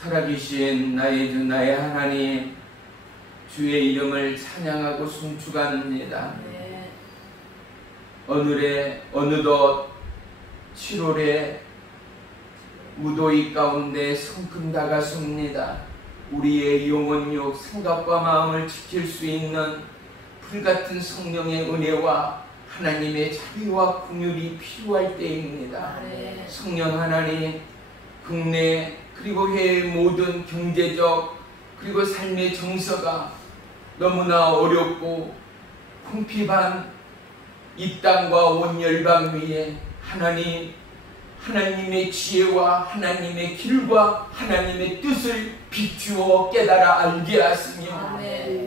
살아계신 나의 주 나의 하나님, 주의 이름을 찬양하고 송축합니다. 어느덧 7월에 무더위 가운데 성큼 다가섭니다. 우리의 영혼육 생각과 마음을 지킬 수 있는 불같은 성령의 은혜와 하나님의 자비와 긍휼이 필요할 때입니다. 성령 하나님, 국내 그리고 해외의 모든 경제적 그리고 삶의 정서가 너무나 어렵고 궁핍한 이 땅과 온 열방 위에 하나님의 지혜와 하나님의 길과 하나님의 뜻을 비추어 깨달아 알게 하시며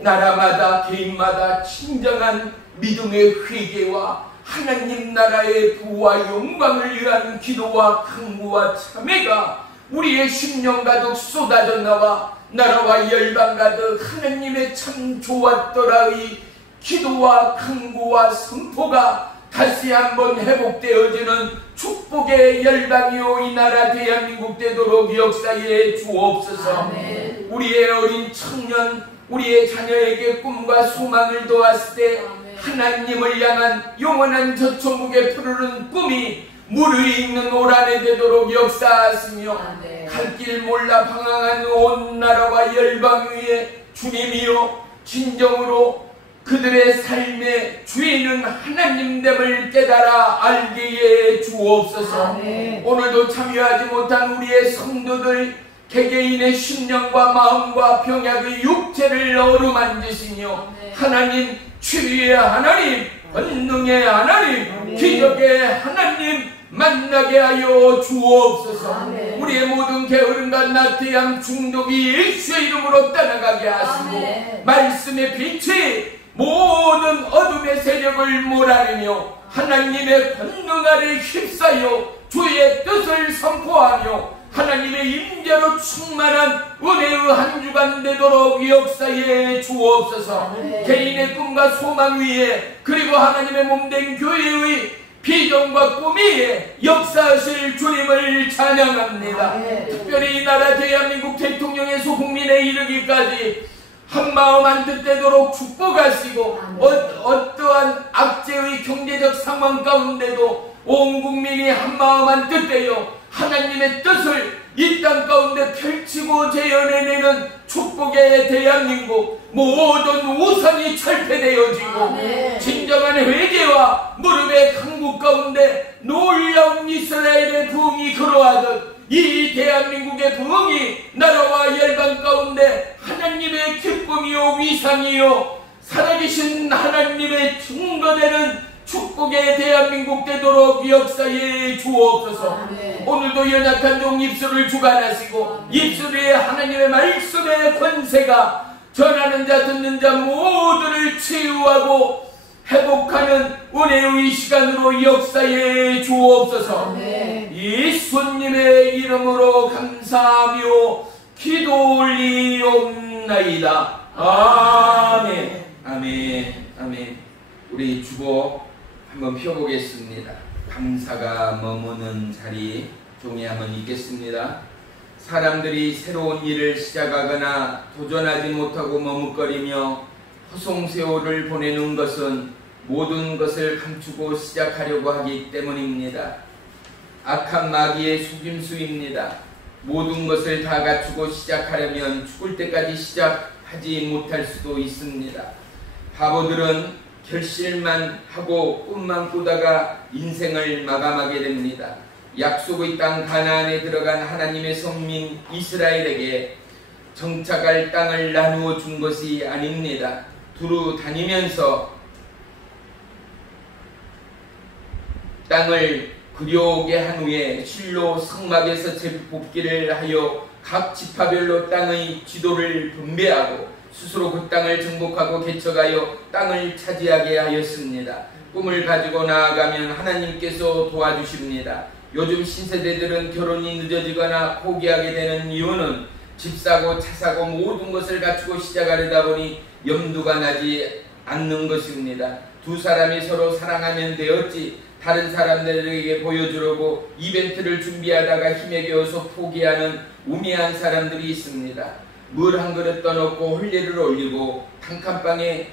나라마다 개인마다 진정한 믿음의 회개와 하나님 나라의 부와 영광을 위한 기도와 간구와 참회가 우리의 심령 가득 쏟아져 나와 나라와 열방 가득 하나님의 참 좋았더라의 기도와 간구와 선포가 다시 한번 회복되어지는 축복의 열방이요 이 나라 대한민국 되도록 역사에 주옵소서. 우리의 어린 청년, 우리의 자녀에게 꿈과 소망을 도왔을 때 하나님을 향한 영원한 저천국에 푸르는 꿈이 무르익는 오란에 되도록 역사하시며 갈 길 몰라 방황한 온 나라와 열방 위에 주님이여 진정으로 그들의 삶의 주인은 하나님됨을 깨달아 알게 해 주옵소서. 오늘도 참여하지 못한 우리의 성도들 개개인의 심령과 마음과 병약의 육체를 어루만지시며 하나님 치유의 하나님, 권능의 하나님, 기적의 하나님 만나게 하여 주옵소서. 우리의 모든 게으름과 나태함 중독이 예수의 이름으로 떠나가게 하시고 말씀의 빛이 모든 어둠의 세력을 몰아내며 하나님의 권능 아래 휩싸여 주의 뜻을 선포하며 하나님의 임재로 충만한 은혜의 한 주간 되도록 역사해 주옵소서. 개인의 꿈과 소망 위에 그리고 하나님의 몸된 교회의 비전과 꿈 위에 역사하실 주님을 찬양합니다. 특별히 이 나라 대한민국 대통령에서 국민에 이르기까지 한마음 한뜻 되도록 축복하시고 어떠한 악재의 경제적 상황 가운데도 온 국민이 한마음 한뜻 되어 하나님의 뜻을 이 땅 가운데 펼치고 재현해내는 축복의 대한민국 모든 우상이 철폐되어지고 진정한 회개와 무릎의 강국 가운데 놀라운 이스라엘의 부흥이 그러하듯 이 대한민국의 부흥이 나라와 열방 가운데 하나님의 기쁨이요 위상이요 살아계신 하나님의 증거되는 축복의 대한민국 되도록 역사해 주옵소서. 오늘도 연약한 종 입술을 주관하시고 입술 위에 하나님의 말씀의 권세가 전하는 자 듣는 자 모두를 치유하고 회복하는 은혜의 시간으로 역사해 주옵소서. 예수님의 이름으로 감사하며 기도 올리옵나이다. 아멘. 아멘. 아멘. 우리 주보 한번 펴보겠습니다. 감사가 머무는 자리 종이 한번 읽겠습니다. 사람들이 새로운 일을 시작하거나 도전하지 못하고 머뭇거리며 허송세월을 보내는 것은 모든 것을 감추고 시작하려고 하기 때문입니다. 악한 마귀의 속임수입니다. 모든 것을 다 갖추고 시작하려면 죽을 때까지 시작하지 못할 수도 있습니다. 바보들은 결실만 하고 꿈만 꾸다가 인생을 마감하게 됩니다. 약속의 땅 가나안에 들어간 하나님의 성민 이스라엘에게 정착할 땅을 나누어 준 것이 아닙니다. 두루 다니면서 땅을 그려오게 한 후에 실로 성막에서 재뽑기를 하여 각 지파별로 땅의 지도를 분배하고 스스로 그 땅을 정복하고 개척하여 땅을 차지하게 하였습니다. 꿈을 가지고 나아가면 하나님께서 도와주십니다. 요즘 신세대들은 결혼이 늦어지거나 포기하게 되는 이유는 집 사고 차 사고 모든 것을 갖추고 시작하려다 보니 염두가 나지 않는 것입니다. 두 사람이 서로 사랑하면 되었지 다른 사람들에게 보여주려고 이벤트를 준비하다가 힘에 겨워서 포기하는 우매한 사람들이 있습니다. 물 한 그릇 떠놓고 홀례를 올리고 단칸방에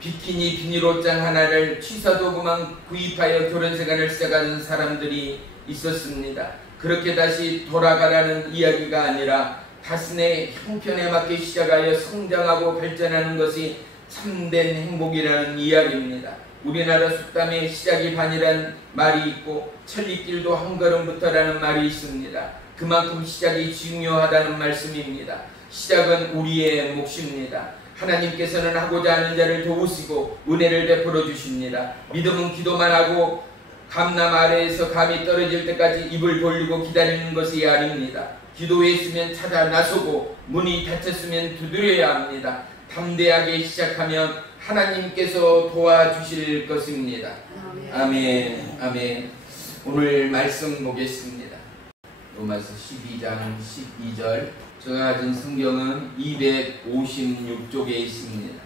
비키니 비닐 옷장 하나를 취사도구만 구입하여 결혼 생활을 시작하는 사람들이 있었습니다. 그렇게 다시 돌아가라는 이야기가 아니라 자신의 형편에 맞게 시작하여 성장하고 발전하는 것이 참된 행복이라는 이야기입니다. 우리나라 속담에 시작이 반이란 말이 있고 천리길도 한 걸음부터라는 말이 있습니다. 그만큼 시작이 중요하다는 말씀입니다. 시작은 우리의 몫입니다. 하나님께서는 하고자 하는 자를 도우시고 은혜를 베풀어 주십니다. 믿음은 기도만 하고 감남 아래에서 감이 떨어질 때까지 입을 벌리고 기다리는 것이 아닙니다. 기도했으면 찾아 나서고 문이 닫혔으면 두드려야 합니다. 담대하게 시작하면 하나님께서 도와주실 것입니다. 아멘. 아멘. 오늘 말씀 보겠습니다. 로마서 12장 12절. 제가 가진 성경은 256쪽에 있습니다.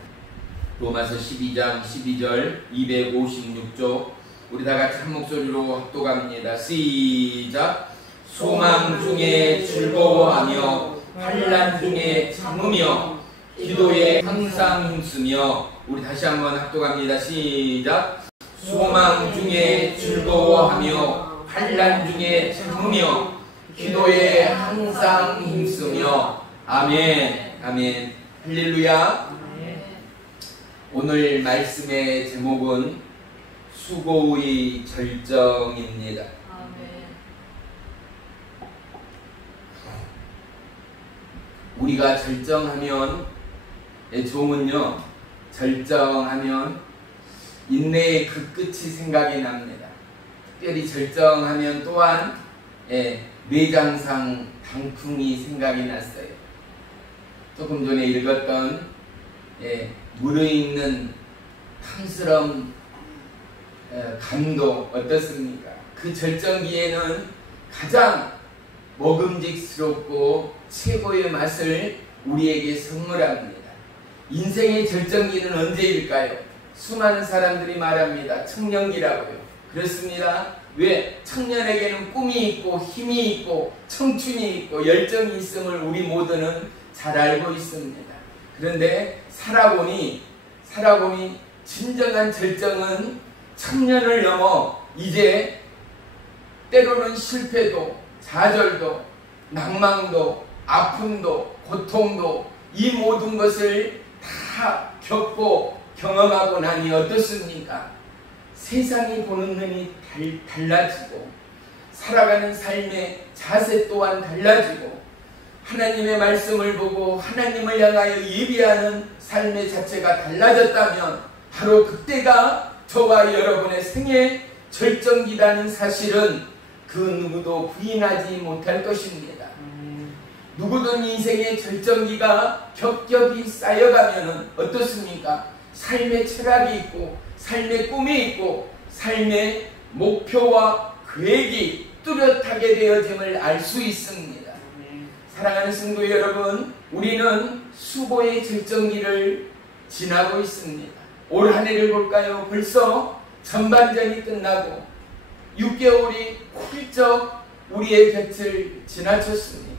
로마서 12장 12절 256쪽. 우리 다 같이 한 목소리로 합독합니다. 시작. 소망 중에 즐거워하며 환난 중에 참으며 기도에 항상 힘쓰며. 우리 다시 한번 합독합니다. 시작. 소망 중에 즐거워하며 환난 중에 참으며 기도에 항상 힘쓰며. 아멘. 아멘. 할렐루야. 오늘 말씀의 제목은 수고의 절정입니다. 우리가 절정하면, 종은요, 절정하면 인내의 그 끝이 생각이 납니다. 특별히 절정하면 또한 내장상 단풍이 생각이 났어요. 조금 전에 읽었던 무르익는 탐스러운 감도 어떻습니까? 그 절정기에는 가장 먹음직스럽고 최고의 맛을 우리에게 선물합니다. 인생의 절정기는 언제일까요? 수많은 사람들이 말합니다. 청년기라고요. 그렇습니다. 왜? 청년에게는 꿈이 있고 힘이 있고 청춘이 있고 열정이 있음을 우리 모두는 잘 알고 있습니다. 그런데 살아보니 진정한 절정은 청년을 넘어 이제 때로는 실패도 좌절도 낭망도 아픔도 고통도 이 모든 것을 다 겪고 경험하고 나니 어떻습니까? 세상이 보는 눈이 달라지고 살아가는 삶의 자세 또한 달라지고 하나님의 말씀을 보고 하나님을 향하여 예비하는 삶의 자체가 달라졌다면 바로 그때가 저와 여러분의 생애 절정기라는 사실은 그 누구도 부인하지 못할 것입니다. 누구든 인생의 절정기가 겹겹이 쌓여가면 어떻습니까? 삶의 철학이 있고 삶의 꿈이 있고 삶의 목표와 계획이 뚜렷하게 되어짐을 알 수 있습니다. 사랑하는 성도 여러분, 우리는 수고의 절정기를 지나고 있습니다. 올 한 해를 볼까요? 벌써 전반전이 끝나고 6개월이 훌쩍 우리의 곁을 지나쳤습니다.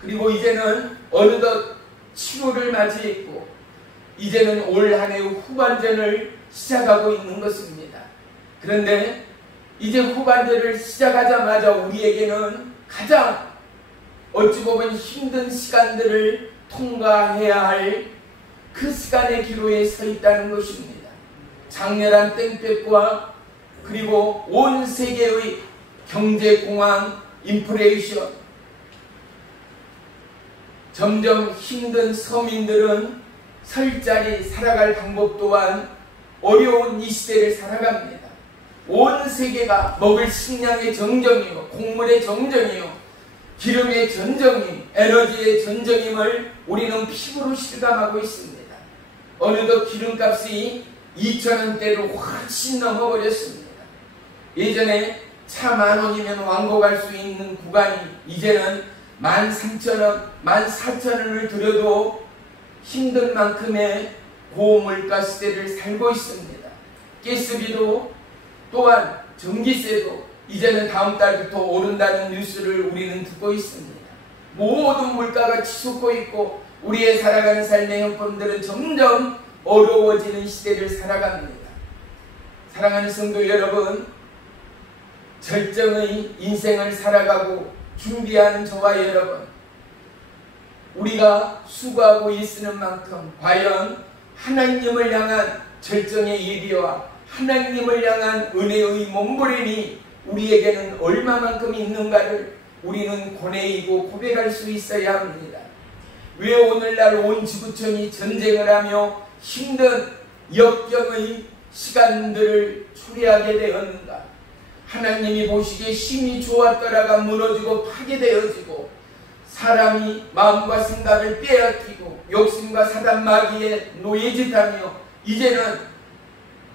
그리고 이제는 어느덧 7월을 맞이했고 이제는 올 한 해 후반전을 시작하고 있는 것입니다. 그런데 이제 후반전을 시작하자마자 우리에게는 가장 어찌 보면 힘든 시간들을 통과해야 할 그 시간의 기로에 서 있다는 것입니다. 장렬한 땡볕과 그리고 온 세계의 경제공황, 인플레이션, 점점 힘든 서민들은 설 자리 살아갈 방법 또한 어려운 이 시대를 살아갑니다. 온 세계가 먹을 식량의 정정이요, 곡물의 정정이요, 기름의 전정임, 에너지의 전정임을 우리는 피부로 실감하고 있습니다. 어느덧 기름값이 2,000원대로 훨씬 넘어버렸습니다. 예전에 차 10,000원이면 왕복할 수 있는 구간이 이제는 13,000원, 14,000원을 들여도 힘든 만큼의 고물가 시대를 살고 있습니다. 가스비도 또한 전기세도 이제는 다음 달부터 오른다는 뉴스를 우리는 듣고 있습니다. 모든 물가가 치솟고 있고 우리의 살아가는 삶의 형편들은 점점 어려워지는 시대를 살아갑니다. 사랑하는 성도 여러분, 절정의 인생을 살아가고 준비하는 저와 여러분, 우리가 수고하고 있는 만큼 과연 하나님을 향한 절정의 예비와 하나님을 향한 은혜의 몸부림이 우리에게는 얼마만큼 있는가를 우리는 고뇌이고 고백할 수 있어야 합니다. 왜 오늘날 온 지구촌이 전쟁을 하며 힘든 역경의 시간들을 초래하게 되었는가? 하나님이 보시기에 힘이 좋았더라가 무너지고 파괴되어지고 사람이 마음과 생각을 빼앗기고 욕심과 사단 마귀에 노예짓하며 이제는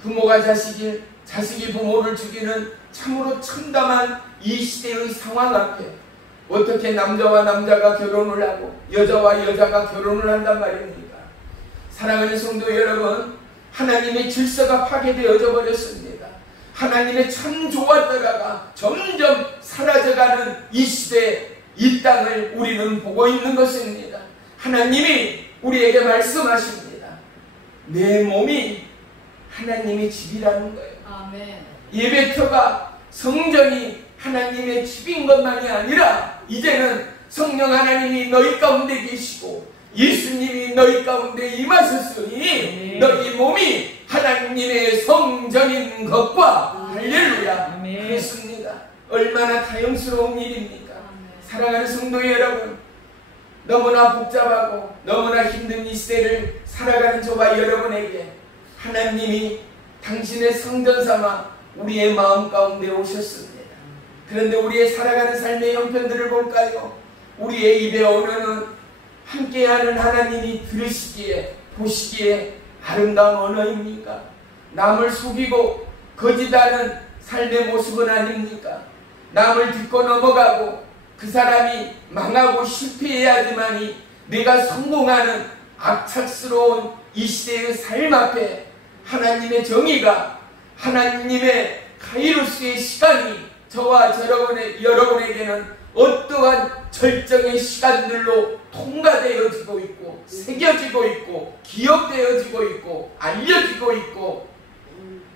부모가 자식이 부모를 죽이는 참으로 참담한 이 시대의 상황 앞에 어떻게 남자와 남자가 결혼을 하고 여자와 여자가 결혼을 한단 말입니까? 사랑하는 성도 여러분, 하나님의 질서가 파괴되어져 버렸습니다. 하나님의 참 좋았더라가 점점 사라져가는 이 시대, 이 땅을 우리는 보고 있는 것입니다. 하나님이 우리에게 말씀하십니다. 내 몸이 하나님의 집이라는 거예요. 아멘. 예배터가 성전이 하나님의 집인 것만이 아니라 이제는 성령 하나님이 너희 가운데 계시고 예수님이 너희 가운데 임하셨으니 너희 몸이 하나님의 성전인 것과 할렐루야. 그렇습니다. 얼마나 다영스러운 일입니까? 사랑하는 성도 여러분, 너무나 복잡하고 너무나 힘든 이 시대를 살아가는 저와 여러분에게 하나님이 당신의 성전 삼아 우리의 마음 가운데 오셨습니다. 그런데 우리의 살아가는 삶의 형편들을 볼까요? 우리의 입에 오면은 함께하는 하나님이 들으시기에 보시기에 아름다운 언어입니까? 남을 속이고 거짓하는 삶의 모습은 아닙니까? 남을 듣고 넘어가고 그 사람이 망하고 실패해야지만이 내가 성공하는 악착스러운 이 시대의 삶 앞에 하나님의 정의가, 하나님의 카이로스의 시간이 저와 여러분에게는 어떠한 절정의 시간들로 통과되어지고 있고 새겨지고 있고 기억되어지고 있고 알려지고 있고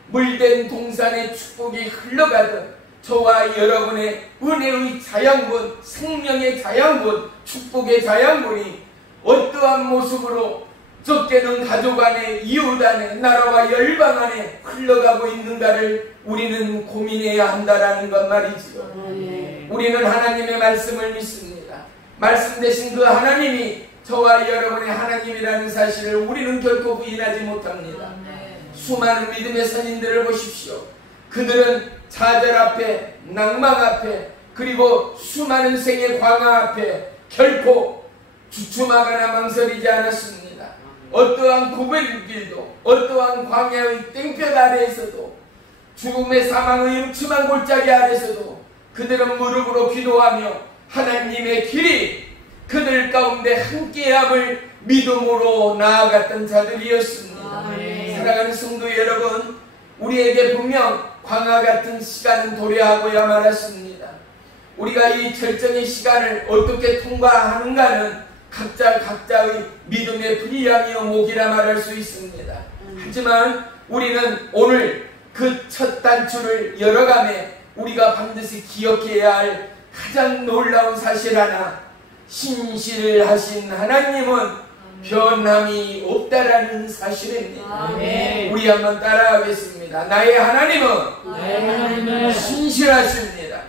물된 동산의 축복이 흘러가듯 저와 여러분의 은혜의 자양분, 생명의 자양분, 축복의 자양분이 어떠한 모습으로 적게는 가족 안에, 이웃 안에, 나라와 열방 안에 흘러가고 있는가를 우리는 고민해야 한다라는 것 말이지요. 우리는 하나님의 말씀을 믿습니다. 말씀 대신 그 하나님이 저와 여러분의 하나님이라는 사실을 우리는 결코 부인하지 못합니다. 수많은 믿음의 선인들을 보십시오. 그들은 좌절 앞에, 낭망 앞에, 그리고 수많은 생의 광화 앞에 결코 주춤하거나 망설이지 않았습니다. 어떠한 굽은 길도, 어떠한 광야의 땡볕 아래에서도, 죽음의 사망의 음침한 골짜기 아래에서도 그들은 무릎으로 기도하며 하나님의 길이 그들 가운데 함께함을 믿음으로 나아갔던 자들이었습니다. 사랑하는 성도 여러분, 우리에게 분명 광야 같은 시간은 도래하고야 말았습니다. 우리가 이 절정의 시간을 어떻게 통과하는가는 각자의 믿음의 분량이요 목이라 말할 수 있습니다. 하지만 우리는 오늘 그 첫 단추를 열어가며 우리가 반드시 기억해야 할 가장 놀라운 사실 하나, 신실을 하신 하나님은 변함이 없다라는 사실입니다. 아멘. 우리 한번 따라하겠습니다. 나의 하나님은 신실하십니다.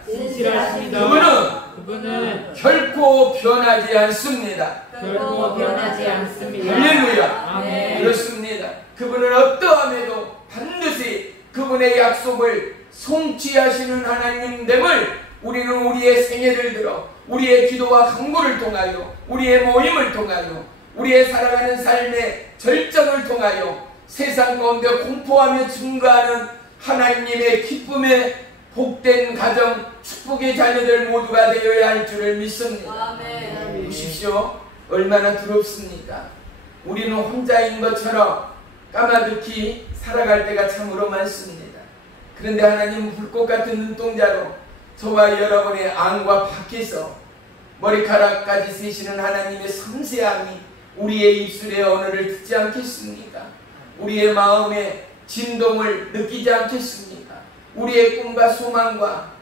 그분은 결코 변하지 않습니다. 할렐루야. 아멘. 그렇습니다. 그분은 어떠함에도 반드시 그분의 약속을 성취하시는 하나님됨을 우리는 우리의 생애를 들어 우리의 기도와 간구를 통하여 우리의 모임을 통하여 우리의 살아가는 삶의 절정을 통하여 세상 가운데 공포하며 증거하는 하나님의 기쁨의 복된 가정, 축복의 자녀들 모두가 되어야 할 줄을 믿습니다. 아멘. 보십시오. 얼마나 두렵습니까? 우리는 혼자인 것처럼 까마득히 살아갈 때가 참으로 많습니다. 그런데 하나님은 불꽃 같은 눈동자로 저와 여러분의 안과 밖에서 머리카락까지 세시는 하나님의 섬세함이 우리의 입술의 언어를 듣지 않겠습니까? 우리의 마음의 진동을 느끼지 않겠습니까? 우리의 꿈과 소망과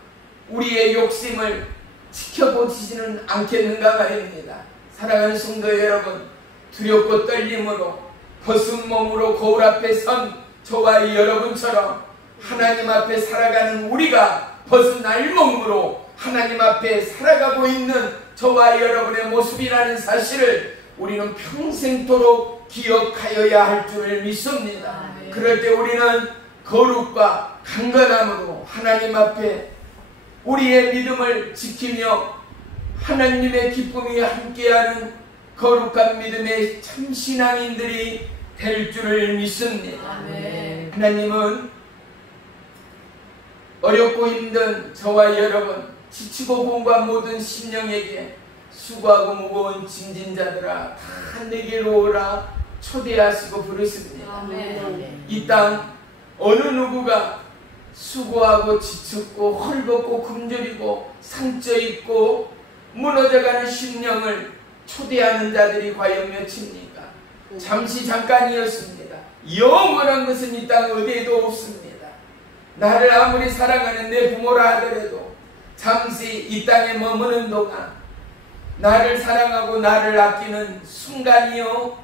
우리의 욕심을 지켜보시지는 않겠는가 말입니다. 사랑하는 성도 여러분, 두렵고 떨림으로 벗은 몸으로 거울 앞에 선 저와 여러분처럼 하나님 앞에 살아가는 우리가 벗은 알몸으로 하나님 앞에 살아가고 있는 저와 여러분의 모습이라는 사실을 우리는 평생토록 기억하여야 할 줄을 믿습니다. 그럴 때 우리는 거룩과 강건함으로 하나님 앞에 우리의 믿음을 지키며 하나님의 기쁨이 함께하는 거룩한 믿음의 참신앙인들이 될 줄을 믿습니다. 아멘. 하나님은 어렵고 힘든 저와 여러분, 지치고 공부한 모든 심령에게 수고하고 무거운 짐진 자들아 다 내게로 오라 초대하시고 부르십니다. 이 땅 어느 누구가 수고하고 지쳤고 헐벗고 굶주리고 상처있고 무너져가는 심령을 초대하는 자들이 과연 몇입니까? 잠시 잠깐이었습니다. 영원한 것은 이 땅 어디에도 없습니다. 나를 아무리 사랑하는 내 부모라 하더라도 잠시 이 땅에 머무는 동안 나를 사랑하고 나를 아끼는 순간이요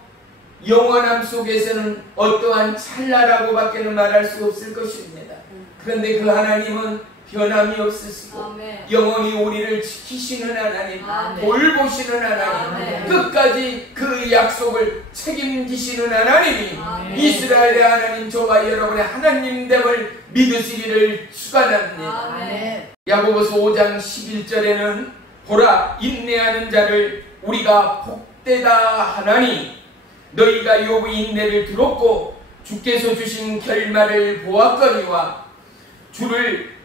영원함 속에서는 어떠한 찰나라고 밖에는 말할 수 없을 것입니다. 그런데 그 하나님은 변함이 없으시고 아멘. 영원히 우리를 지키시는 하나님, 아멘. 돌보시는 하나님, 아멘. 끝까지 그 약속을 책임지시는 하나님이 아멘. 이스라엘의 하나님, 저와 여러분의 하나님됨을 믿으시기를 축원합니다. 아멘. 야고보서 5장 11절에는 보라, 인내하는 자를 우리가 복되다 하나니 너희가 욥의 인내를 들었고 주께서 주신 결말을 보았거니와 주를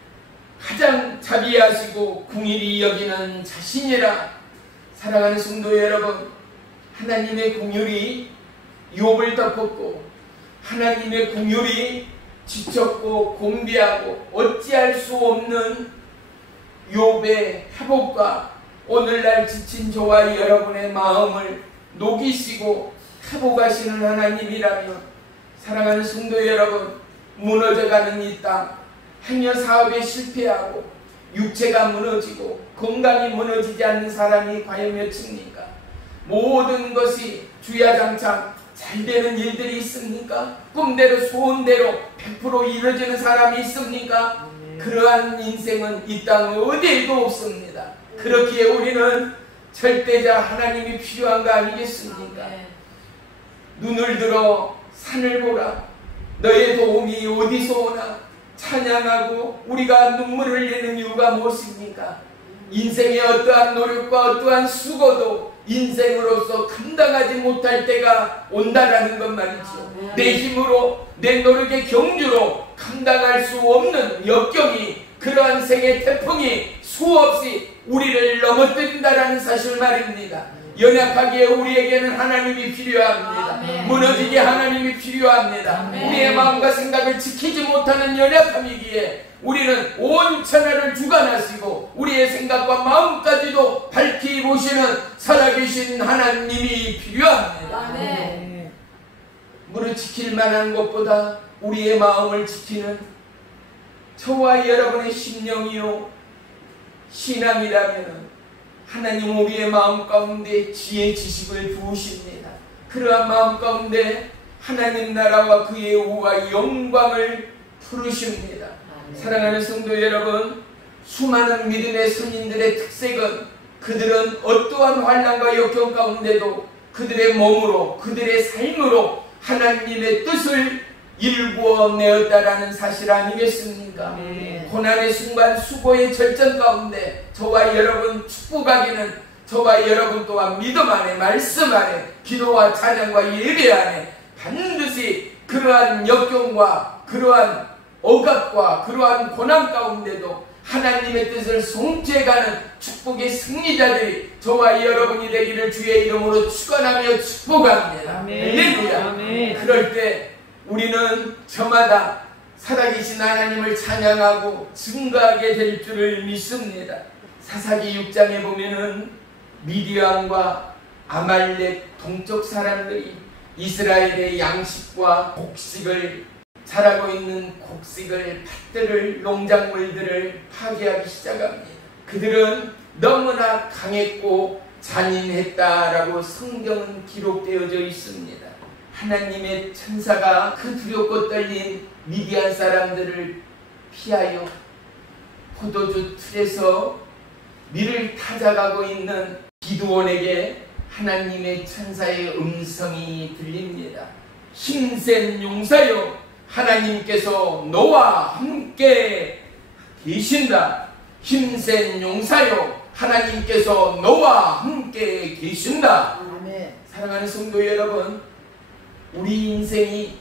가장 자비하시고 궁일이 여기는 자신이라. 사랑하는 성도 여러분, 하나님의 궁율이 욥을 덮었고 하나님의 궁율이 지쳤고 곤비하고 어찌할 수 없는 욥의 회복과 오늘날 지친 저와 여러분의 마음을 녹이시고 회복하시는 하나님이라면, 사랑하는 성도 여러분, 무너져가는 이 땅, 행여 사업에 실패하고 육체가 무너지고 건강이 무너지지 않는 사람이 과연 몇입니까? 모든 것이 주야장창 잘 되는 일들이 있습니까? 꿈대로 소원대로 100% 이루어지는 사람이 있습니까? 그러한 인생은 이 땅 어디에도 없습니다. 그렇기에 우리는 절대자 하나님이 필요한 거 아니겠습니까? 눈을 들어 산을 보라. 너의 도움이 어디서 오나? 찬양하고 우리가 눈물을 흘리는 이유가 무엇입니까? 인생의 어떠한 노력과 어떠한 수고도 인생으로서 감당하지 못할 때가 온다라는 것 말이죠. 내 힘으로 내 노력의 경주로 감당할 수 없는 역경이, 그러한 생의 태풍이 수없이 우리를 넘어뜨린다라는 사실 말입니다. 연약하기에 우리에게는 하나님이 필요합니다. 아멘. 무너지게 하나님이 필요합니다. 아멘. 우리의 마음과 생각을 지키지 못하는 연약함이기에 우리는 온 천하를 주관하시고 우리의 생각과 마음까지도 밝히 보시는 살아계신 하나님이 필요합니다. 아멘. 무릇 지킬 만한 것보다 우리의 마음을 지키는 저와 여러분의 심령이요 신앙이라면 하나님 우리의 마음 가운데 지혜 지식을 부으십니다. 그러한 마음 가운데 하나님 나라와 그의 우와 영광을 부르십니다. 사랑하는 성도 여러분, 수많은 믿음의 선인들의 특색은 그들은 어떠한 환난과 역경 가운데도 그들의 몸으로 그들의 삶으로 하나님의 뜻을 일구어내었다라는 사실 아니겠습니까? 고난의 순간 수고의 절정 가운데 저와 여러분 축복하기는 저와 여러분 또한 믿음 안에 말씀 안에 기도와 찬양과 예배 안에 반드시 그러한 역경과 그러한 억압과 그러한 고난 가운데도 하나님의 뜻을 성취해가는 축복의 승리자들이 저와 여러분이 되기를 주의 이름으로 축원하며 축복합니다. 할렐루야. 그럴 때 우리는 저마다 살아계신 하나님을 찬양하고 증거하게 될 줄을 믿습니다. 사사기 6장에 보면은 미디안과 아말렉 동쪽 사람들이 이스라엘의 양식과 곡식을 자라고 있는 곡식을, 밭들을, 농작물들을 파괴하기 시작합니다. 그들은 너무나 강했고 잔인했다라고 성경은 기록되어져 있습니다. 하나님의 천사가 그 두렵고 떨린 미디안 사람들을 피하여 포도주 틀에서 밀을 타작하고 있는 기드온에게 하나님의 천사의 음성이 들립니다. 힘센 용사여, 하나님께서 너와 함께 계신다. 힘센 용사여, 하나님께서 너와 함께 계신다. 아멘. 사랑하는 성도 여러분, 우리 인생이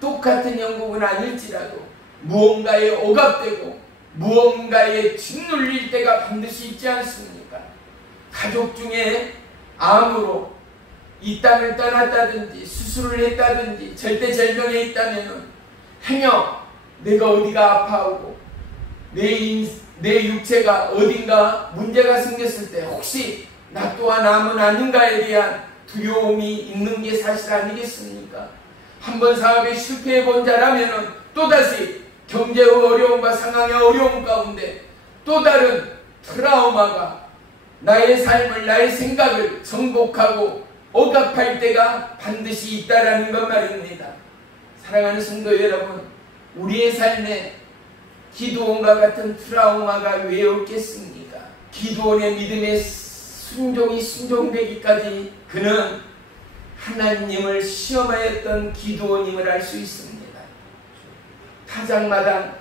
똑같은 영국은 아닐지라도 무언가에 억압되고 무언가에 짓눌릴 때가 반드시 있지 않습니까? 가족 중에 암으로 이 땅을 떠났다든지 수술을 했다든지 절대절명에 있다면 행여 내가 어디가 아파하고 내 육체가 어딘가 문제가 생겼을 때 혹시 나 또한 암은 아닌가에 대한 두려움이 있는 게 사실 아니겠습니까? 한번 사업에 실패해 본 자라면 또다시 경제의 어려움과 상황의 어려움 가운데 또 다른 트라우마가 나의 삶을, 나의 생각을 정복하고 억압할 때가 반드시 있다라는 것 말입니다. 사랑하는 성도 여러분, 우리의 삶에 기드온과 같은 트라우마가 왜 없겠습니까? 기드온의 믿음의 순종이 순종되기까지 그는 하나님을 시험하였던 기드온임을 알 수 있습니다. 타작마당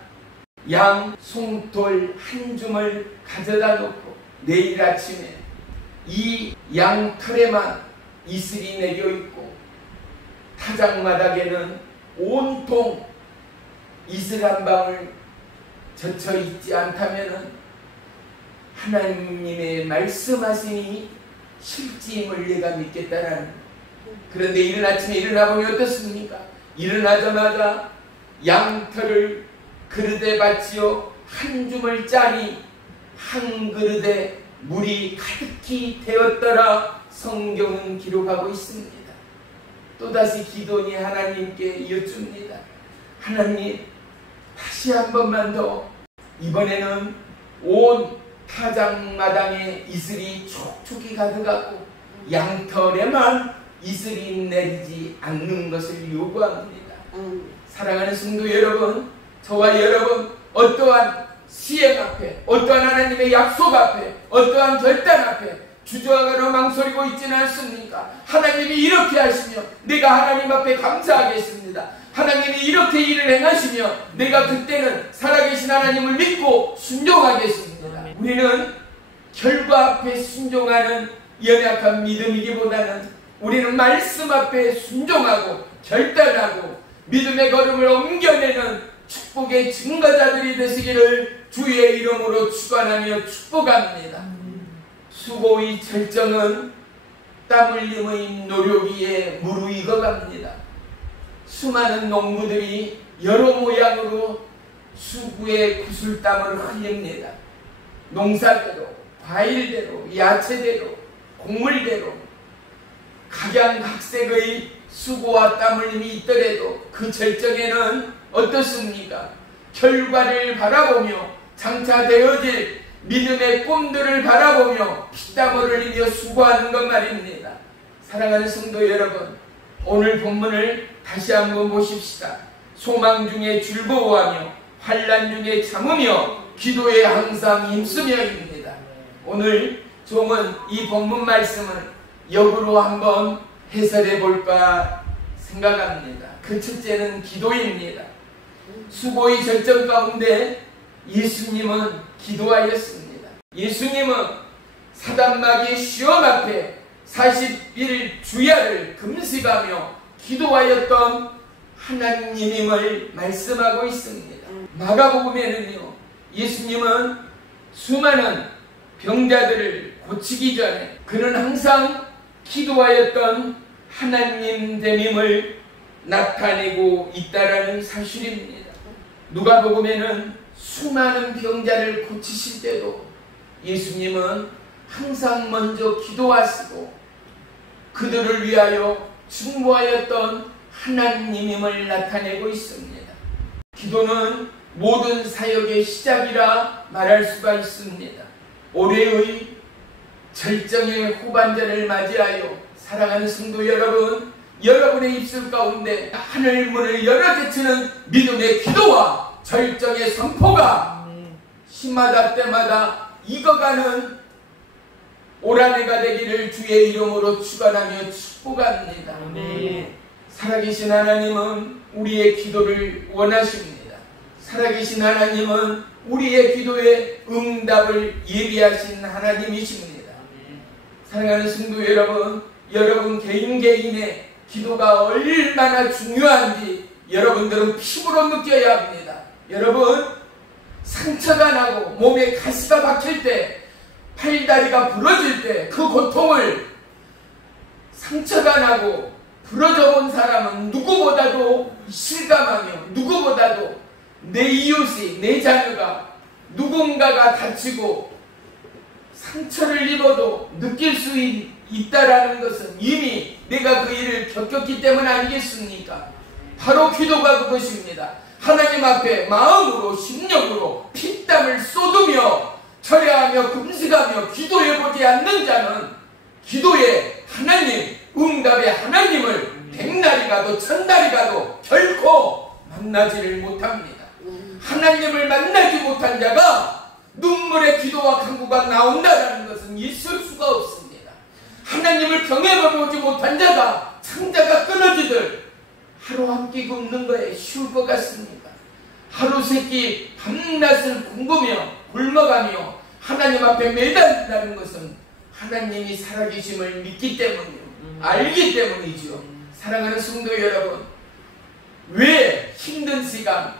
양 송돌 한 줌을 가져다 놓고 내일 아침에 이 양털에만 이슬이 내려 있고 타작마당에는 온통 이슬 한 방울 젖혀 있지 않다면 하나님의 말씀하시니 실지임을 내가 믿겠다라는. 그런데 이른 아침에 일어나보면 어떻습니까? 일어나자마자 양털을 그릇에 받지어 한 줌을 짜니 한 그릇에 물이 가득히 되었더라. 성경은 기록하고 있습니다. 또다시 기도니 하나님께 여쭙니다. 하나님, 다시 한 번만 더, 이번에는 온 타작마당에 이슬이 촉촉히 가득하고 양털에만 이슬이 내리지 않는 것을 요구합니다. 사랑하는 성도 여러분, 저와 여러분, 어떠한 시행 앞에, 어떠한 하나님의 약속 앞에, 어떠한 결단 앞에 주저하거나 망설이고 있지는 않습니까? 하나님이 이렇게 하시며 내가 하나님 앞에 감사하겠습니다. 하나님이 이렇게 일을 행하시며 내가 그때는 살아계신 하나님을 믿고 순종하겠습니다. 우리는 결과 앞에 순종하는 연약한 믿음이기보다는 우리는 말씀 앞에 순종하고 결단하고 믿음의 걸음을 옮겨내는 축복의 증거자들이 되시기를 주의 이름으로 축원하며 축복합니다. 수고의 절정은 땀 흘림의 노력 위에 무르익어갑니다. 수많은 농부들이 여러 모양으로 수구의 구슬땀을 흘립니다. 농사대로, 과일대로, 야채대로, 곡물대로 각양각색의 수고와 땀 흘림이 있더라도 그 절정에는 어떻습니까? 결과를 바라보며 장차 되어질 믿음의 꿈들을 바라보며 피땀을 흘리며 수고하는 것 말입니다. 사랑하는 성도 여러분, 오늘 본문을 다시 한번 보십시다. 소망 중에 즐거워하며 환난 중에 참으며 기도에 항상 힘쓰며입니다. 오늘 종은 이 본문 말씀을 역으로 한번 해설해 볼까 생각합니다. 그 첫째는 기도입니다. 수고의 절정 가운데 예수님은 기도하였습니다. 예수님은 사단마귀의 시험 앞에 40일 주야를 금식하며 기도하였던 하나님임을 말씀하고 있습니다. 마가복음에는요, 예수님은 수많은 병자들을 고치기 전에 그는 항상 기도하였던 하나님 됨임을 나타내고 있다라는 사실입니다. 누가복음에는 수많은 병자를 고치실 때도 예수님은 항상 먼저 기도하시고 그들을 위하여 중보하였던 하나님임을 나타내고 있습니다. 기도는 모든 사역의 시작이라 말할 수가 있습니다. 올해의 절정의 후반전을 맞이하여 사랑하는 성도 여러분, 여러분의 입술 가운데 하늘 문을 열어 제치는 믿음의 기도와 절정의 선포가 시마다 때마다 익어가는 올 한 해가 되기를 주의 이름으로 축원하며 축복합니다. 살아계신 하나님은 우리의 기도를 원하십니다. 살아계신 하나님은 우리의 기도에 응답을 예비하신 하나님이십니다. 사랑하는 성도 여러분, 여러분 개인의 기도가 얼마나 중요한지 여러분들은 피부로 느껴야 합니다. 여러분, 상처가 나고 몸에 가시가 박힐 때, 팔다리가 부러질 때 그 고통을 상처가 나고 부러져 본 사람은 누구보다도 실감하며 누구보다도 내 이웃이, 내 자녀가 누군가가 다치고 상처를 입어도 느낄 수 있다라는 것은 이미 내가 그 일을 겪었기 때문 아니겠습니까? 바로 기도가 그것입니다. 하나님 앞에 마음으로 심령으로 피땀을 쏟으며 철야하며 금식하며 기도해보지 않는 자는 기도의 하나님, 응답의 하나님을 백날이 가도 천날이 가도 결코 만나지를 못합니다. 하나님을 만나지 못한 자가 눈물의 기도와 간구가 나온다는 것은 있을 수가 없습니다. 하나님을 경험해보지 못한 자가 창자가 끊어지들 하루 한 끼 굶는 거에 쉬울 것 같습니까? 하루 세끼 밤낮을 굶으며 굶어가며 하나님 앞에 매달린다는 것은 하나님이 살아계심을 믿기 때문이요, 알기 때문이죠. 사랑하는 성도 여러분, 왜 힘든 시간,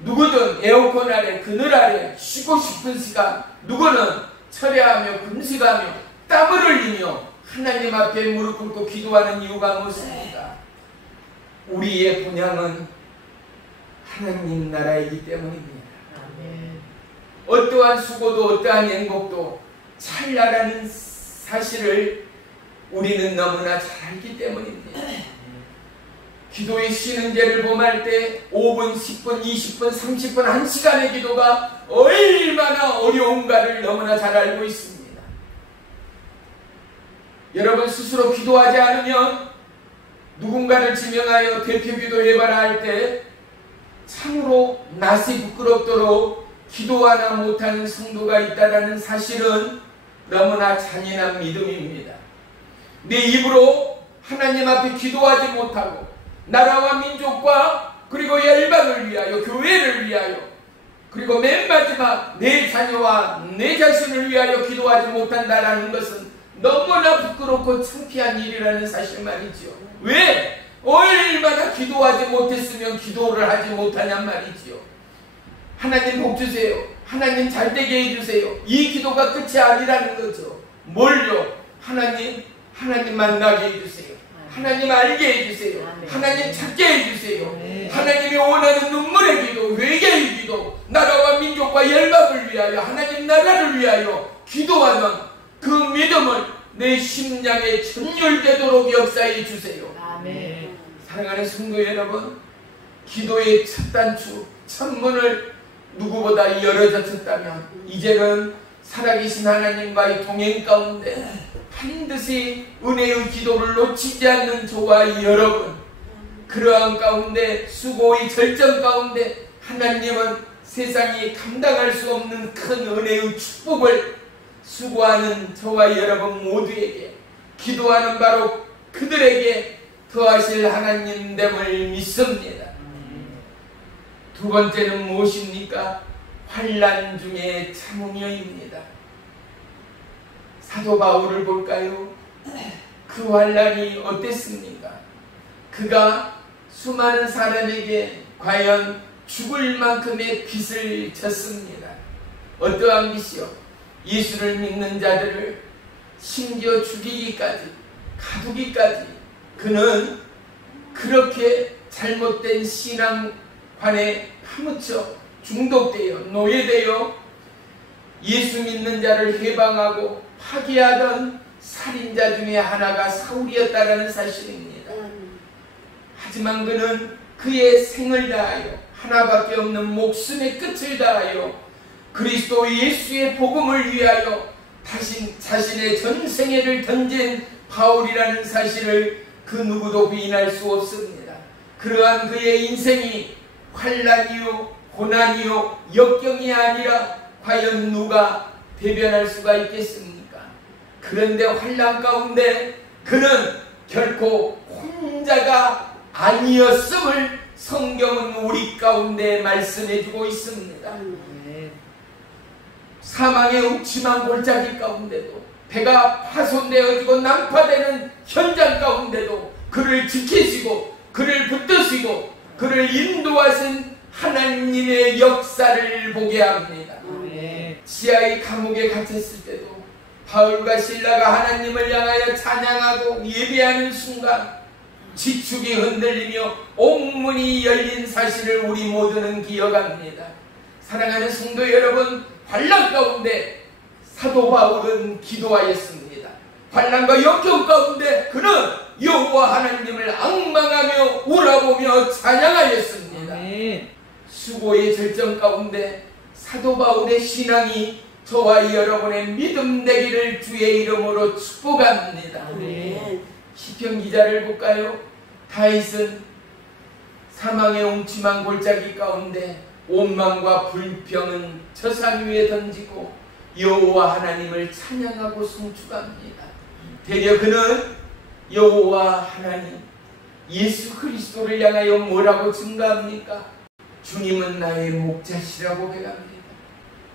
누구든 에어컨 아래 그늘 아래 쉬고 싶은 시간, 누구는 철야하며 금식하며 땀을 흘리며 하나님 앞에 무릎 꿇고 기도하는 이유가 무엇입니까? 우리의 본향은 하나님 나라이기 때문입니다. 어떠한 수고도 어떠한 행복도 찰나라는 사실을 우리는 너무나 잘 알기 때문입니다. 기도의 쉬는 죄를 범할 때 5분, 10분, 20분, 30분, 1시간의 기도가 얼마나 어려운가를 너무나 잘 알고 있습니다. 여러분 스스로 기도하지 않으면 누군가를 지명하여 대표 기도해봐라 할 때 참으로 낯이 부끄럽도록 기도 하나 못하는 성도가 있다는 사실은 너무나 잔인한 믿음입니다. 내 입으로 하나님 앞에 기도하지 못하고 나라와 민족과 그리고 열방을 위하여, 교회를 위하여, 그리고 맨 마지막 내 자녀와 내 자신을 위하여 기도하지 못한다는 것은 너무나 부끄럽고 창피한 일이라는 사실 말이지요. 왜? 얼마나 기도하지 못했으면 기도를 하지 못하냔 말이지요. 하나님 복 주세요. 하나님 잘되게 해주세요. 이 기도가 끝이 아니라는 거죠. 뭘요? 하나님 만나게 해주세요. 하나님 알게 해주세요. 하나님 찾게 해주세요. 하나님이 원하는 눈물의 기도, 회개의 기도, 나라와 민족과 열방을 위하여, 하나님 나라를 위하여 기도하는 그 믿음을 내 심장에 전율되도록 역사해 주세요. 사랑하는 성도 여러분, 기도의 첫 단추, 첫 문을 누구보다 열어졌다면 이제는 살아계신 하나님과의 동행 가운데 반드시 은혜의 기도를 놓치지 않는 저와 여러분, 그러한 가운데 수고의 절정 가운데 하나님은 세상이 감당할 수 없는 큰 은혜의 축복을 수고하는 저와 여러분 모두에게, 기도하는 바로 그들에게 더하실 하나님됨을 믿습니다. 두 번째는 무엇입니까? 환난 중에 참음여입니다. 사도 바울을 볼까요? 그 환난이 어땠습니까? 그가 수많은 사람에게 과연 죽을 만큼의 빚을 졌습니다. 어떠한 빚이요? 예수를 믿는 자들을 심지어 죽이기까지, 가두기까지 그는 그렇게 잘못된 신앙 관에 파묻혀 중독되어 노예되어 예수 믿는 자를 해방하고 파괴하던 살인자 중에 하나가 사울이었다라는 사실입니다. 하지만 그는 그의 생을 다하여 하나밖에 없는 목숨의 끝을 다하여 그리스도 예수의 복음을 위하여 자신의 전생애를 던진 바울이라는 사실을 그 누구도 부인할 수 없습니다. 그러한 그의 인생이 환난이요 고난이요 역경이 아니라 과연 누가 대변할 수가 있겠습니까? 그런데 환난 가운데 그는 결코 혼자가 아니었음을 성경은 우리 가운데 말씀해주고 있습니다. 사망의 음침한 골짜기 가운데도 배가 파손되어지고 난파되는 현장 가운데도 그를 지키시고 그를 붙드시고 그를 인도하신 하나님의 역사를 보게 합니다. 지하의 감옥에 갇혔을 때도 바울과 실라가 하나님을 향하여 찬양하고 예배하는 순간 지축이 흔들리며 옥문이 열린 사실을 우리 모두는 기억합니다. 사랑하는 성도 여러분, 환난 가운데 사도 바울은 기도하였습니다. 환난과 역경 가운데 그는 여호와 하나님을 앙망하며 우러보며 찬양하였습니다. 수고의 절정 가운데 사도 바울의 신앙이 저와 여러분의 믿음 되기를 주의 이름으로 축복합니다. 시편 기자를 볼까요? 다윗은 사망의 음침한 골짜기 가운데 원망과 불평은 저 산 위에 던지고 여호와 하나님을 찬양하고 송축합니다. 되려 그는 여호와 하나님 예수 그리스도를 향하여 뭐라고 증거합니까? 주님은 나의 목자시라고 배합니다.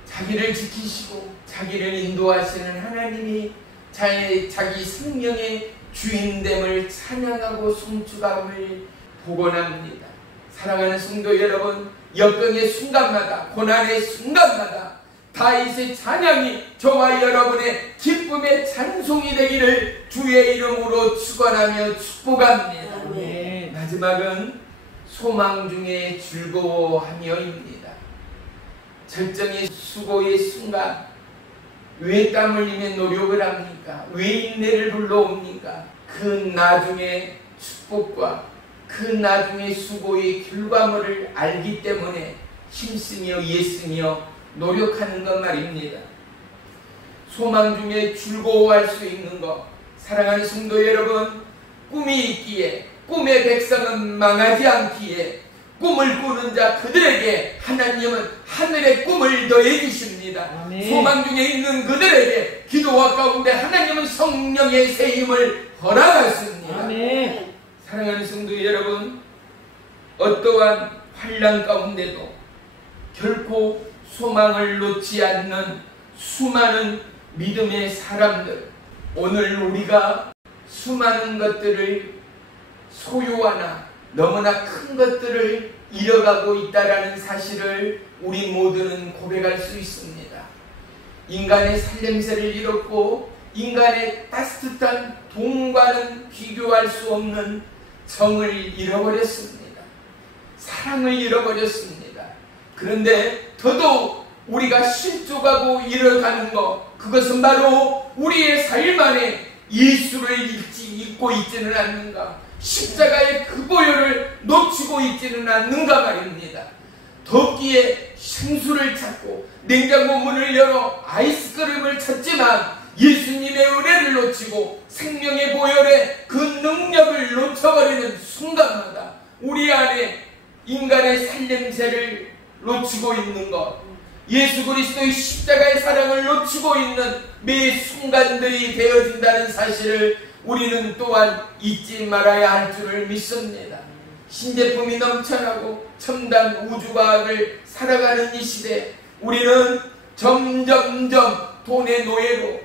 자기를 지키시고 자기를 인도하시는 하나님이 자기 생명의 주인됨을 찬양하고 송축함을 복원합니다. 사랑하는 성도 여러분, 역경의 순간마다 고난의 순간마다 다윗의 찬양이 저와 여러분의 기쁨의 찬송이 되기를 주의 이름으로 축원하며 축복합니다. 마지막은 소망 중에 즐거워하며입니다. 절정의 수고의 순간 왜 땀 흘리며 노력을 합니까? 왜 인내를 불러옵니까? 그 나중에 축복과 그 나중에 수고의 결과물을 알기 때문에 힘쓰며 애쓰며 노력하는 것 말입니다. 소망 중에 즐거워할 수 있는 것, 사랑하는 성도 여러분, 꿈이 있기에 꿈의 백성은 망하지 않기에 꿈을 꾸는 자 그들에게 하나님은 하늘의 꿈을 더해 주십니다. 소망 중에 있는 그들에게 기도와 가운데 하나님은 성령의 세임을 허락하십니다. 사랑하는 성도 여러분, 어떠한 환난 가운데도 결코 소망을 놓지 않는 수많은 믿음의 사람들, 오늘 우리가 수많은 것들을 소유하나 너무나 큰 것들을 잃어가고 있다라는 사실을 우리 모두는 고백할 수 있습니다. 인간의 살냄새를 잃었고 인간의 따뜻한 동과는 비교할 수 없는 정을 잃어버렸습니다. 사랑을 잃어버렸습니다. 그런데 더더욱 우리가 실족하고 잃어가는 것, 그것은 바로 우리의 삶 안에 예수를 잊고 있지는 않는가, 십자가의 그 보혈을 놓치고 있지는 않는가 말입니다. 덥기에 생수를 찾고 냉장고 문을 열어 아이스크림을 찾지만 예수님의 은혜를 놓치고 생명의 보혈의 그 능력을 놓쳐버리는 순간마다 우리 안에 인간의 살냄새를 놓치고 있는 것, 예수 그리스도의 십자가의 사랑을 놓치고 있는 매 순간들이 되어진다는 사실을 우리는 또한 잊지 말아야 할 줄을 믿습니다. 신제품이 넘쳐나고 첨단 우주과학을 살아가는 이 시대, 우리는 점점점 돈의 노예로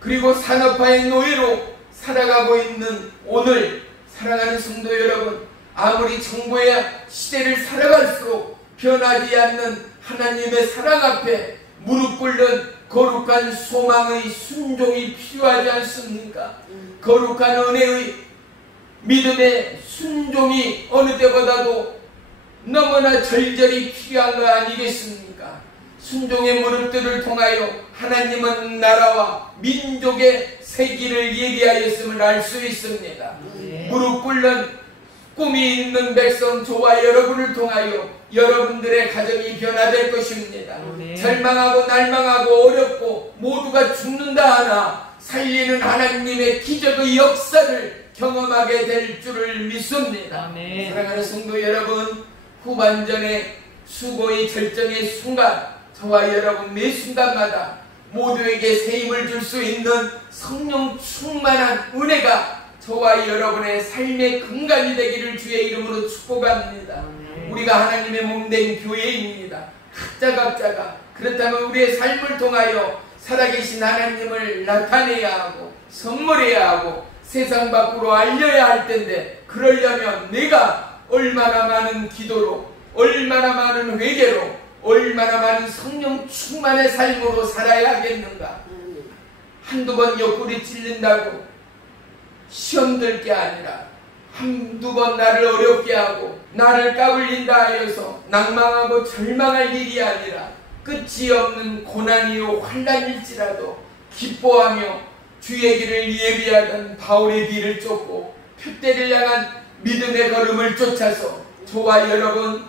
그리고 산업화의 노예로 살아가고 있는 오늘, 사랑하는 성도 여러분, 아무리 정보의 시대를 살아갈수록 변하지 않는 하나님의 사랑 앞에 무릎 꿇는 거룩한 소망의 순종이 필요하지 않습니까? 거룩한 은혜의 믿음의 순종이 어느 때보다도 너무나 절절히 필요한 거 아니겠습니까? 순종의 무릎들을 통하여 하나님은 나라와 민족의 세기를 예비하였음을 알 수 있습니다. 무릎 꿇는 꿈이 있는 백성 저와 여러분을 통하여 여러분들의 가정이 변화될 것입니다. 절망하고 날망하고 어렵고 모두가 죽는다 하나 살리는 하나님의 기적의 역사를 경험하게 될 줄을 믿습니다. 사랑하는 성도 여러분, 후반전의 수고의 절정의 순간 저와 여러분 매 순간마다 모두에게 새 힘을 줄 수 있는 성령 충만한 은혜가 저와 여러분의 삶의 근간이 되기를 주의 이름으로 축복합니다. 우리가 하나님의 몸된 교회입니다. 각자가 그렇다면 우리의 삶을 통하여 살아계신 하나님을 나타내야 하고 선물해야 하고 세상 밖으로 알려야 할 텐데, 그러려면 내가 얼마나 많은 기도로, 얼마나 많은 회개로, 얼마나 많은 성령 충만의 삶으로 살아야 하겠는가. 한두 번 옆구리 찔린다고 시험 들 게 아니라 한두 번 나를 어렵게 하고 나를 까불린다 하여서 낭망하고 절망할 일이 아니라 끝이 없는 고난이요 환난일지라도 기뻐하며 주의 길을 예비하던 바울의 뒤를 쫓고 표대를 향한 믿음의 걸음을 쫓아서 저와 여러분,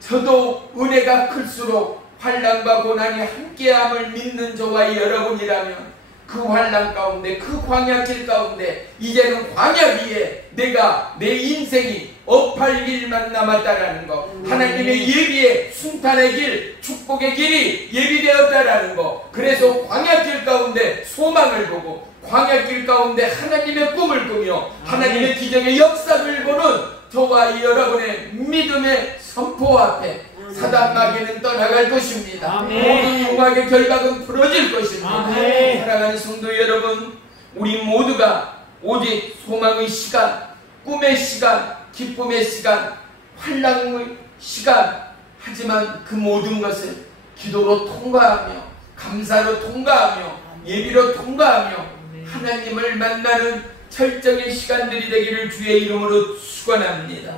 저도 은혜가 클수록 환난과 고난이 함께함을 믿는 저와 여러분이라면 그 환난 가운데, 그 광야길 가운데 이제는 광야 위에 내가 내 인생이 업할 길만 남았다라는 거, 하나님의 예비의 순탄의 길, 축복의 길이 예비되었다라는 거, 그래서 광야길 가운데 소망을 보고 광야길 가운데 하나님의 꿈을 꾸며 하나님의 기적의 역사를 보는 저와 여러분의 믿음의 선포 앞에 사단 마귀는 떠나갈 것입니다. 모든 용악의 결박은 풀어질 것입니다. 사랑하는 성도 여러분, 우리 모두가 오직 소망의 시간, 꿈의 시간, 기쁨의 시간, 환락의 시간, 하지만 그 모든 것을 기도로 통과하며 감사로 통과하며 예비로 통과하며 하나님을 만나는 철저의 시간들이 되기를 주의 이름으로 축원합니다.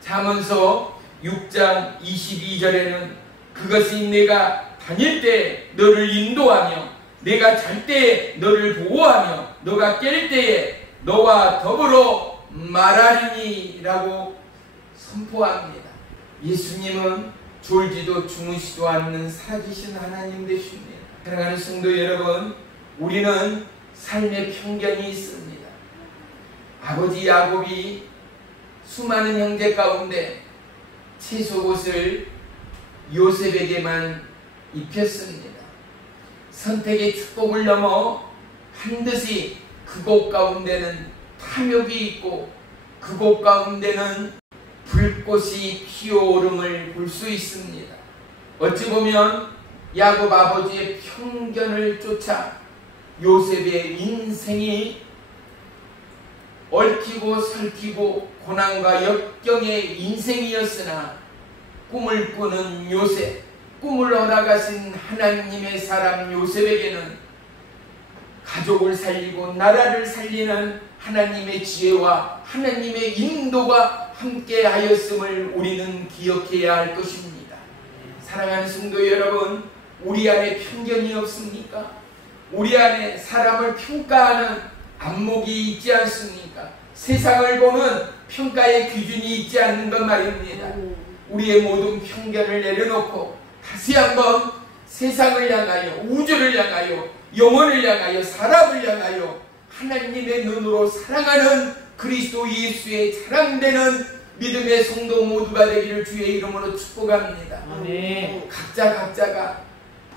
잠언서 6장 22절에는 그것이 내가 다닐 때 너를 인도하며 내가 잘 때에 너를 보호하며 너가 깰 때에 너와 더불어 말하리니 라고 선포합니다. 예수님은 졸지도 주무시도 않는 살아계신 하나님 되십니다. 사랑하는 성도 여러분, 우리는 삶의 편견이 있습니다. 아버지 야곱이 수많은 형제 가운데 채속옷을 요셉에게만 입혔습니다. 선택의 축복을 넘어 반드시 그곳 가운데는 탐욕이 있고 그곳 가운데는 불꽃이 피어오름을 볼 수 있습니다. 어찌 보면 야곱 아버지의 편견을 쫓아 요셉의 인생이 얽히고 설키고 고난과 역경의 인생이었으나 꿈을 꾸는 요셉, 꿈을 허락하신 하나님의 사람 요셉에게는 가족을 살리고 나라를 살리는 하나님의 지혜와 하나님의 인도가 함께 하였음을 우리는 기억해야 할 것입니다. 사랑하는 성도 여러분, 우리 안에 편견이 없습니까? 우리 안에 사람을 평가하는 안목이 있지 않습니까? 세상을 보는 평가의 기준이 있지 않는 것 말입니다. 우리의 모든 편견을 내려놓고 다시 한번 세상을 향하여, 우주를 향하여, 영혼을 향하여, 사람을 향하여 하나님의 눈으로 사랑하는 그리스도 예수의 사랑되는 믿음의 성도 모두가 되기를 주의 이름으로 축복합니다. 각자가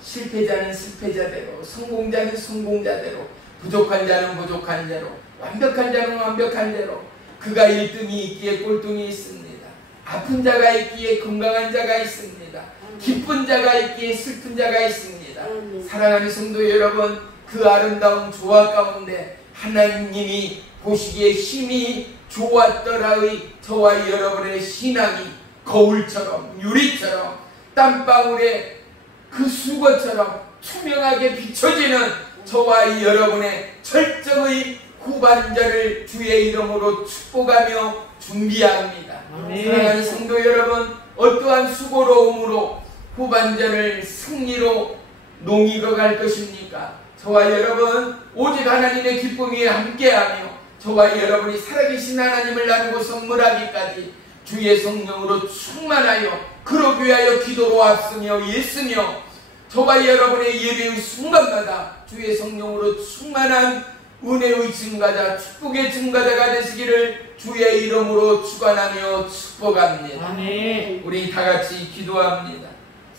실패자는 실패자대로, 성공자는 성공자대로, 부족한 자는 부족한 대로, 완벽한 자는 완벽한 대로, 그가 1등이 있기에 꼴등이 있습니다. 아픈 자가 있기에 건강한 자가 있습니다. 기쁜 자가 있기에 슬픈 자가 있습니다. 사랑하는 성도 여러분, 그 아름다운 조화 가운데 하나님이 보시기에 힘이 좋았더라의 저와 여러분의 신앙이 거울처럼, 유리처럼, 땀방울에 그 수건처럼 투명하게 비춰지는 저와 여러분의 철저의 후반전을 주의 이름으로 축복하며 준비합니다. 사랑하는 성도 여러분, 어떠한 수고로움으로 후반전을 승리로 농이고 갈 것입니까? 저와 여러분 오직 하나님의 기쁨 위에 함께하며 저와 여러분이 살아계신 하나님을 나누고 선물하기까지 주의 성령으로 충만하여 그러기 위하여 기도로 앞서며 애쓰며 저와 여러분의 예배의 순간마다 주의 성령으로 충만한 은혜의 증가자, 축복의 증가자가 되시기를 주의 이름으로 축원하며 축복합니다. 아멘. 우리 다 같이 기도합니다.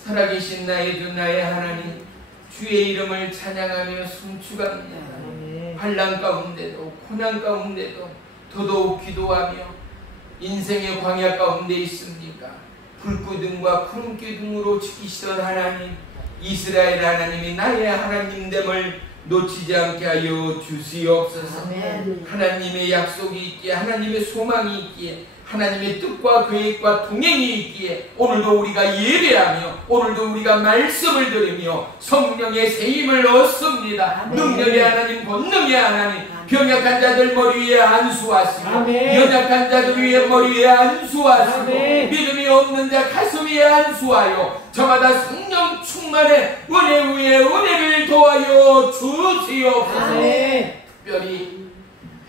살아계신 나의 주 나의 하나님, 주의 이름을 찬양하며 숨축합니다. 환난 가운데도 고난 가운데도 더더욱 기도하며 인생의 광야 가운데 있습니까? 불구등과 구름기둥으로 지키시던 하나님, 이스라엘 하나님이 나의 하나님됨을 놓치지 않게 하여 주시옵소서. 아멘. 하나님의 약속이 있기에, 하나님의 소망이 있기에, 하나님의 뜻과 계획과 동행이 있기에 오늘도 우리가 예배하며 오늘도 우리가 말씀을 들으며 성령의 세임을 얻습니다. 아멘. 능력의 하나님, 권능의 하나님, 병약한 자들 머리 위에 안수하시고 아멘. 연약한 자들 위에 머리 위에 안수하시고 아멘. 믿음이 없는 자 가슴 위에 안수하여 저마다 성령 충만의 은혜 위에 은혜를 더하여 주시옵소서. 아멘. 특별히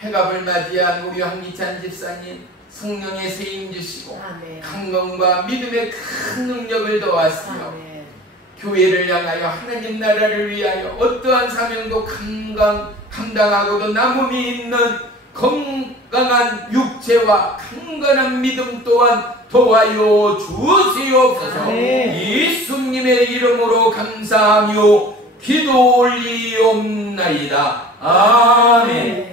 회갑을 맞이한 우리 황기찬 집사님 성령의 세임 주시고 아멘. 강건과 믿음의 큰 능력을 더하시며 아멘. 교회를 향하여 하나님 나라를 위하여 어떠한 사명도 감당하고도 남음이 있는 건강한 육체와 강건한 믿음 또한 더하여 주시옵소서. 아멘. 예수님의 이름으로 감사하며 기도 올리옵나이다. 아멘.